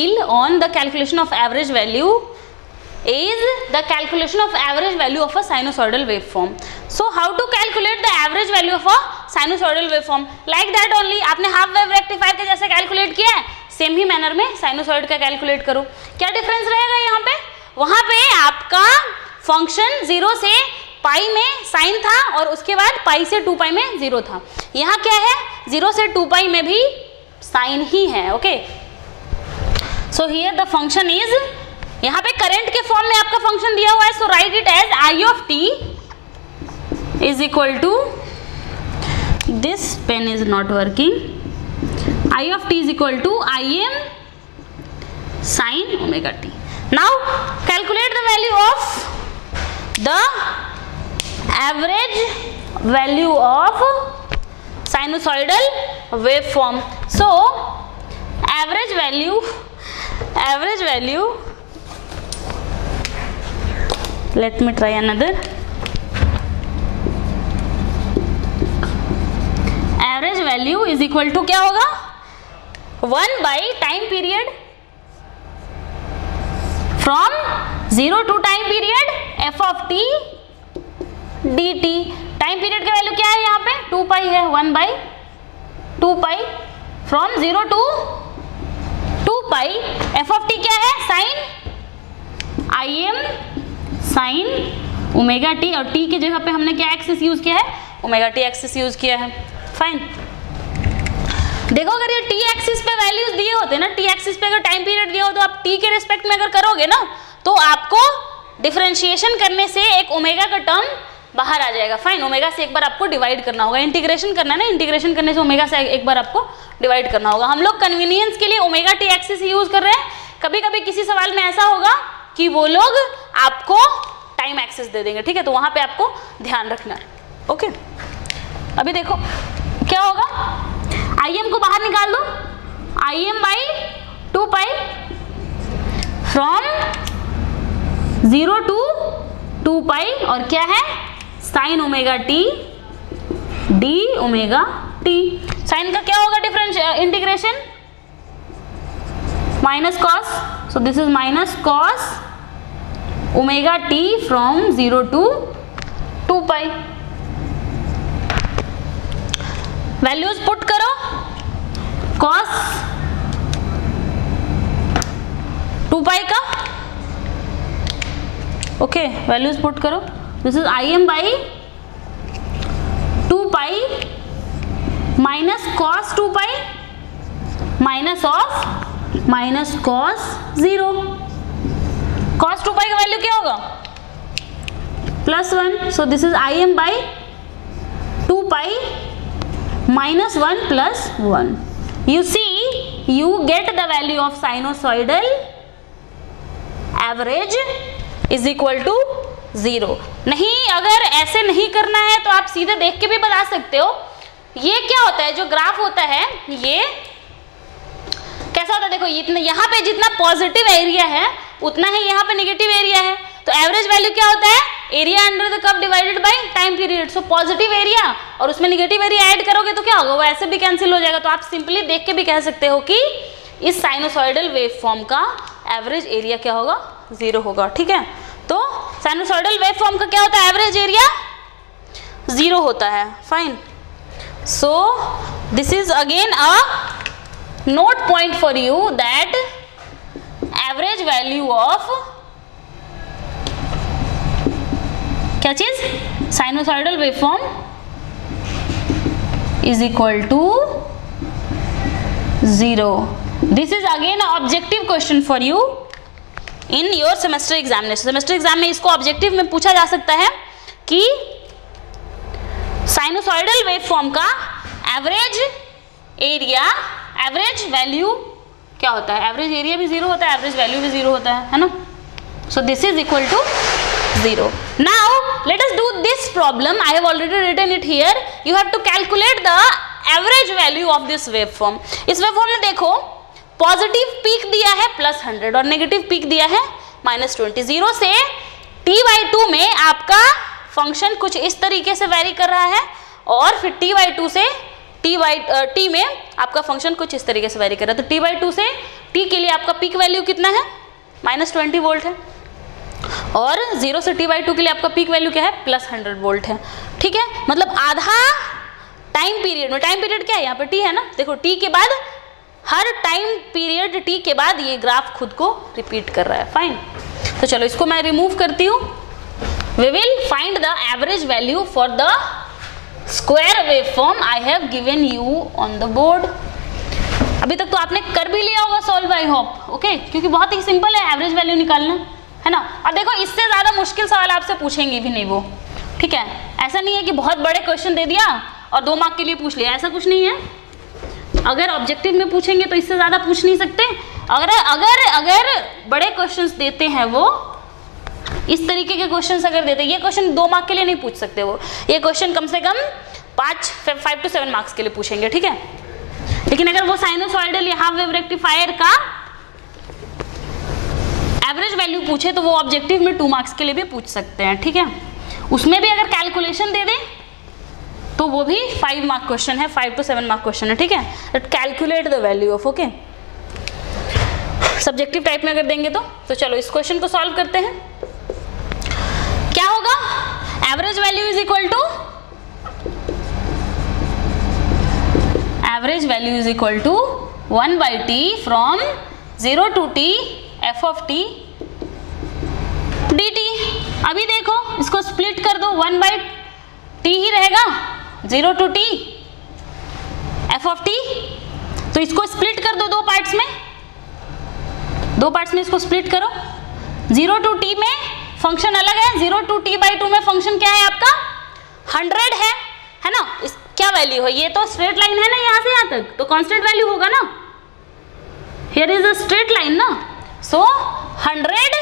deal on the calculation of average value is the calculation of average value of a sinusoidal waveform. So how to calculate the average value of a sinusoidal waveform? Like that only. आपने half wave rectifier के जैसे calculate किया है, same ही manner में sinusoid का calculate करो. क्या difference रहेगा यहाँ पे? वहां पे आपका फंक्शन 0 से पाई में साइन था और उसके बाद पाई से 2 पाई में 0 था. यहाँ क्या है? 0 से 2 पाई में भी साइन ही है. Okay, so here the function is, यहाँ पे करंट के फॉर्म में आपका फंक्शन दिया हुआ है. So write it as I of T is equal to, this pen is not working, I of T is equal to I M sine omega T. Now calculate the value of the average value of sinusoidal waveform. So average value, let me try another. Average value is equal to क्या होगा? 1 by time period from 0 to time period f of t dt. Time period का value क्या है यहाँ पे? 2 पाई है. 1 by 2 pi from 0 to 2 pi. f of t क्या है? Sine I M sine omega t, और टी की जगह पे हमने क्या एक्सिस यूज किया है? ओमेगा टी एक्सिस यूज किया है. फाइन. देखो अगर ये टी एक्सिस पे वैल्यूज दिए होते ना, टी एक्सिस पे अगर टाइम पीरियड दिया हो तो आप टी के रिस्पेक्ट में अगर करोगे ना तो आपको डिफरेंशिएशन करने से एक ओमेगा का टर्म बाहर आ जाएगा. फाइन. ओमेगा से एक बार आपको डिवाइड करना होगा, इंटीग्रेशन करना है ना, इंटीग्रेशन करने से ओमेगा से एक बार आपको डिवाइड करना होगा. हम लोग कन्वीनियंस के लिए ओमेगा टी एक्सिस यूज कर रहे हैं. कभी कभी किसी सवाल में ऐसा होगा कि वो लोग आपको टाइम एक्सेस दे देंगे, ठीक है, तो वहां पे आपको ध्यान रखना है. ओके, अभी देखो क्या होगा. आई एम को बाहर निकाल दो. I M by 2 pi from 0 to 2 pi, और क्या है? Sine omega t d omega t. Sine का क्या होगा difference integration? Minus cos. So this is minus cos omega t from 0 to 2 pi. Values put करो. कॉस 2 पाई का, okay, values put करो. This is I M by 2 pi minus cos 2 pi minus of minus cos 0. Cos 2 pi का value क्या होगा? +1. सो this is I M by 2 pi minus 1 plus 1. You see, you get the value of sinusoidal average is equal to 0. नहीं, अगर ऐसे नहीं करना है तो आप सीधे देख के भी बता सकते हो. ये क्या होता है, जो ग्राफ होता है ये कैसा होता है? देखो इतना, यहाँ पे जितना पॉजिटिव एरिया है उतना ही यहाँ पे नेगेटिव एरिया है. तो एवरेज वैल्यू क्या होता है? Area under the curve divided by time period. So positive area और उसमें नेगेटिव एरिया ऐड करोगे तो क्या होगा? वो ऐसे भी कैंसिल हो जाएगा. तो आप सिंपली देख के भी कह सकते हो कि इस साइनोसॉइडल वेवफॉर्म का एवरेज एरिया क्या होगा? 0 होगा. ठीक है, तो साइनोसॉइडल वेवफॉर्म का क्या होता है? एवरेज एरिया 0 होता है. Fine. So this is again a note point for you that average value of क्या चीज? Sinusoidal waveform is equal to 0. This is again objective question for you in your semester examination. Semester exam में इसको objective में पूछा जा सकता है कि साइनोसॉइडल वेवफॉर्म का एवरेज एरिया, एवरेज वैल्यू क्या होता है? एवरेज एरिया भी 0 होता है, एवरेज वैल्यू भी 0 होता है ना. So this is equal to 0. Now let us do this problem. I have already written it here. You have to calculate the average value of this waveform. इस waveform में देखो पॉजिटिव पीक दिया है +100 और नेगेटिव पीक दिया है -20. 0 से t/2 में आपका फंक्शन कुछ इस तरीके से वेरी कर रहा है और फिर t/2 से t में आपका फंक्शन कुछ इस तरीके से वेरी कर रहा है. तो t/2 से t के लिए आपका आपका पीक वैल्यू कितना है, -20 वोल्ट है, और 0 से t/2 के लिए आपका पीक वैल्यू क्या है, +100 वोल्ट है। ठीक है, मतलब आधा टाइम पीरियड में, टाइम पीरियड क्या है यहाँ पे t है ना, देखो t के बाद हर टाइम पीरियड t के बाद ये ग्राफ खुद को रिपीट कर रहा है। फाइन, तो चलो इसको मैं रिमूव करती हूँ। We will find the average value for the square waveform I have given you on the board. अभी तक तो आपने कर भी लिया होगा सॉल्व, आई होप, ओके, क्योंकि बहुत ही सिंपल है एवरेज वैल्यू निकालना, है ना। और देखो इससे ज्यादा मुश्किल सवाल आपसे पूछेंगे भी नहीं वो, ठीक है। ऐसा नहीं है कि बहुत बड़े क्वेश्चन दे दिया और 2 मार्क के लिए पूछ लिया, ऐसा कुछ नहीं है। अगर ऑब्जेक्टिव में पूछेंगे तो इससे ज्यादा पूछ नहीं सकते। अगर बड़े क्वेश्चंस देते हैं वो, इस तरीके के क्वेश्चंस अगर देते हैं, ये क्वेश्चन 2 मार्क के लिए नहीं पूछ सकते वो, ये क्वेश्चन कम से कम 5 to 7 मार्क्स के लिए पूछेंगे, ठीक है। लेकिन अगर वो साइनोसॉइडल या हाफ वेव रेक्टिफायर का एवरेज वैल्यू पूछे तो वो ऑब्जेक्टिव में 2 मार्क्स के लिए भी पूछ सकते हैं, ठीक है। उसमें भी अगर कैलकुलेशन दे दें तो वो भी 5 मार्क क्वेश्चन है, 5 to 7 मार्क क्वेश्चन है, ठीक है। Calculate the value of, okay. Subjective type में अगर देंगे तो चलो इस क्वेश्चन को सॉल्व करते हैं। क्या होगा, average value is equal to, average value is equal to 1/t from 0 to t f of t dt। अभी देखो इसको स्प्लिट कर दो, 1/t ही रहेगा, 0 to t f of t, तो इसको स्प्लिट कर दो 2 पार्ट्स में, 2 पार्ट्स में इसको स्प्लिट करो। 0 to t में फंक्शन अलग है, 0 to t/2 में फंक्शन क्या है आपका, 100 है ना। इस क्या वैल्यू है, ये तो स्ट्रेट लाइन है ना यहाँ से यहाँ तक, तो कांस्टेंट वैल्यू होगा ना, here is a straight line ना, सो 100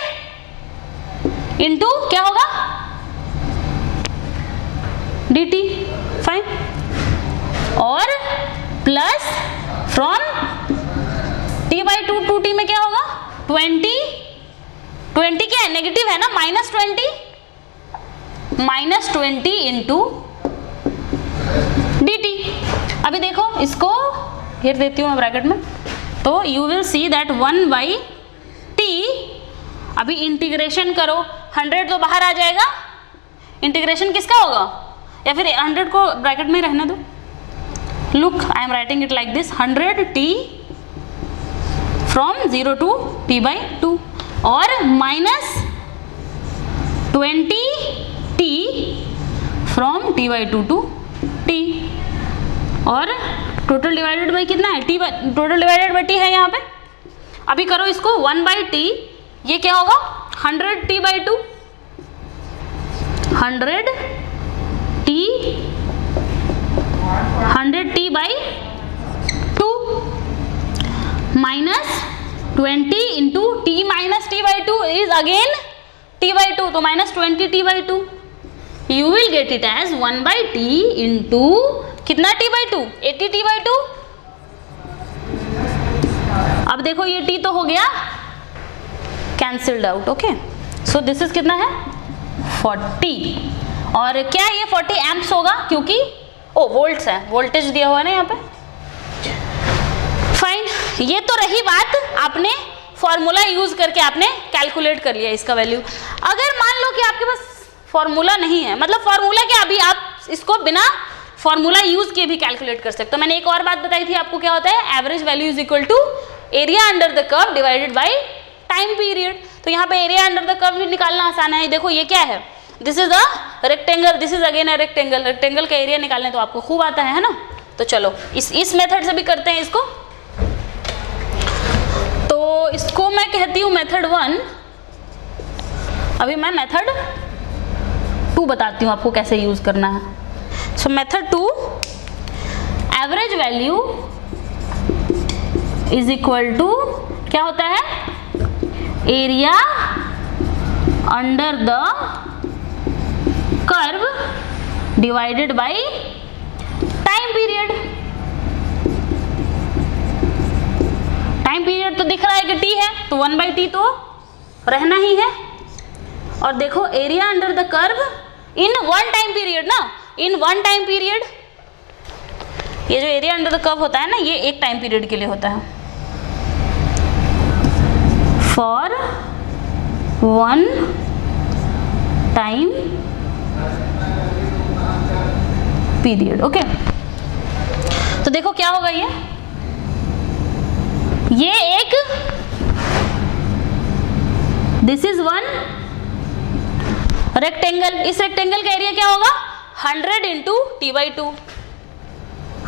इंटू क्या होगा, dt, फाइन, और plus from t/2 to t में क्या होगा, 20 क्या है, नेगेटिव है ना, -20 इंटू dt। अभी देखो इसको हियर देती हूँ मैं ब्रैकेट में, तो you will see that 1/t, अभी इंटीग्रेशन करो, 100 तो बाहर आ जाएगा, इंटीग्रेशन किसका होगा, या फिर 100 को ब्रैकेट में रहने दो। Look I am writing it like this, 100t from 0 to t/2 और -20t from t/2 to t, और टोटल डिवाइडेड बाई कितना है, टोटल डिवाइडेड बाई t है यहाँ पे। अभी करो इसको 1/t, ये क्या होगा, 100t/2, 100t/2 -20 into t - t/2 is again t/2, तो -20t/2, you will get it as 1/t into कितना t/2, 80t/2। अब देखो ये t तो हो गया cancelled out, okay, so this is कितना है, 40, और क्या ये 40 एम्प्स होगा, क्योंकि वोल्ट्स है, वोल्टेज दिया हुआ है ना यहाँ पे। फाइन, ये तो रही बात, आपने फॉर्मूला यूज करके आपने कैलकुलेट कर लिया इसका वैल्यू। अगर मान लो कि आपके पास फॉर्मूला नहीं है, मतलब फॉर्मूला क्या, अभी आप इसको बिना फॉर्मूला यूज किए भी कैलकुलेट कर सकते हो। मैंने एक और बात बताई थी आपको, क्या होता है, average value is equal to area under the curve divided by time period. तो यहाँ पे एरिया अंडर द कर्व भी निकालना आसान है। देखो ये क्या है, this is a rectangle, this is again a rectangle, rectangle का एरिया निकालने तो आपको खूब आता है ना। तो चलो इस मेथड से भी करते हैं इसको। तो इसको मैं कहती हूँ मेथड 1, अभी मैं मेथड 2 बताती हूँ आपको कैसे यूज करना है। So method 2, average value is equal to क्या होता है, area under the curve divided by time period. Time period तो दिख रहा है कि t है, तो 1/t तो रहना ही है। और देखो area under the curve in 1 time period ना, इन 1 टाइम पीरियड, ये जो एरिया अंडर द कर्व होता है ना, ये 1 टाइम पीरियड के लिए होता है। 1 टाइम पीरियड। ओके, तो देखो क्या होगा, ये एक, दिस इज 1 रेक्टेंगल, इस रेक्टेंगल का एरिया क्या होगा 100 इंटू t/2,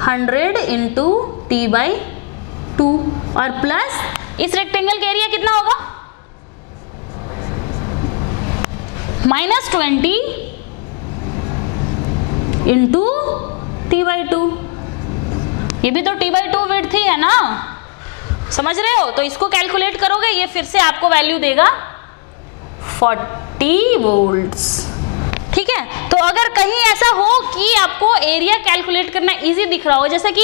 100 इंटू t/2, और प्लस इस रेक्टेंगल का एरिया कितना होगा -20 इंटू t/2, ये भी तो t/2 विड्थ ही है ना, समझ रहे हो। तो इसको कैलकुलेट करोगे, ये फिर से आपको वैल्यू देगा 40 वोल्ट्स। ठीक है, तो अगर कहीं ऐसा हो कि आपको एरिया कैलकुलेट करना इजी दिख रहा हो, जैसे कि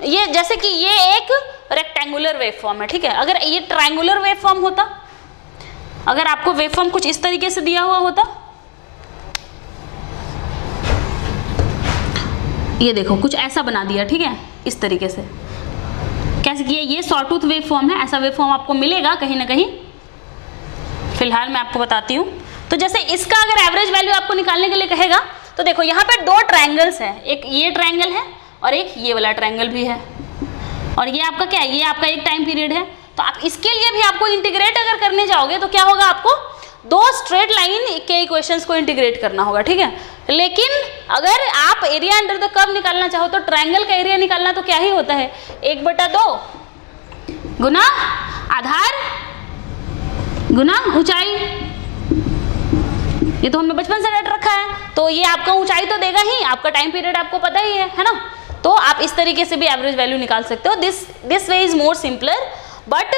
ये एक रेक्टेंगुलर वेवफॉर्म है, ठीक है, अगर ये ट्रायंगुलर वेवफॉर्म होता, अगर आपको वेवफॉर्म कुछ इस तरीके से दिया हुआ होता, ये देखो कुछ ऐसा बना दिया, ठीक है, इस तरीके से, कैसे किया, ये सॉटूथ वेवफॉर्म है, ऐसा वेवफॉर्म आपको मिलेगा कहीं ना कहीं, फिलहाल मैं आपको बताती हूँ। तो जैसे इसका अगर एवरेज वैल्यू आपको निकालने के लिए कहेगा, तो देखो यहाँ पे 2 ट्रायंगल्स हैं, एक ये ट्रायंगल है और एक ये वाला ट्रायंगल भी है, और ये आपका क्या है, ये आपका एक टाइम पीरियड है। तो आप इसके लिए भी आपको इंटीग्रेट अगर करने जाओगे तो क्या होगा, आपको 2 स्ट्रेट लाइन के इक्वेशंस को इंटीग्रेट करना होगा, ठीक है। लेकिन अगर आप एरिया अंडर द कर्व निकालना चाहो तो ट्रायंगल का एरिया निकालना तो क्या ही होता है, 1/2 गुना आधार गुना ऊंचाई, ये तो हमने बचपन से रट रखा है, तो ये आपका ऊंचाई तो देगा ही, आपका टाइम पीरियड आपको पता ही है ना। तो आप इस तरीके से भी एवरेज वैल्यू निकाल सकते हो। This way is more simpler, but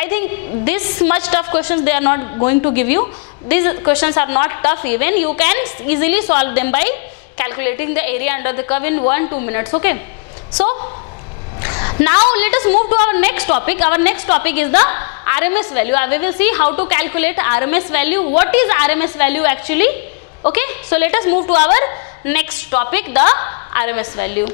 I think this much tough questions they are not going to give you. These questions are not tough even. You can easily solve them by calculating the area under the curve in 1-2 minutes. Okay. So now let us move to our next topic. Our next topic is the RMS value. We will see how to calculate RMS value. What is RMS value actually? Okay. So let us move to our next topic, the RMS value.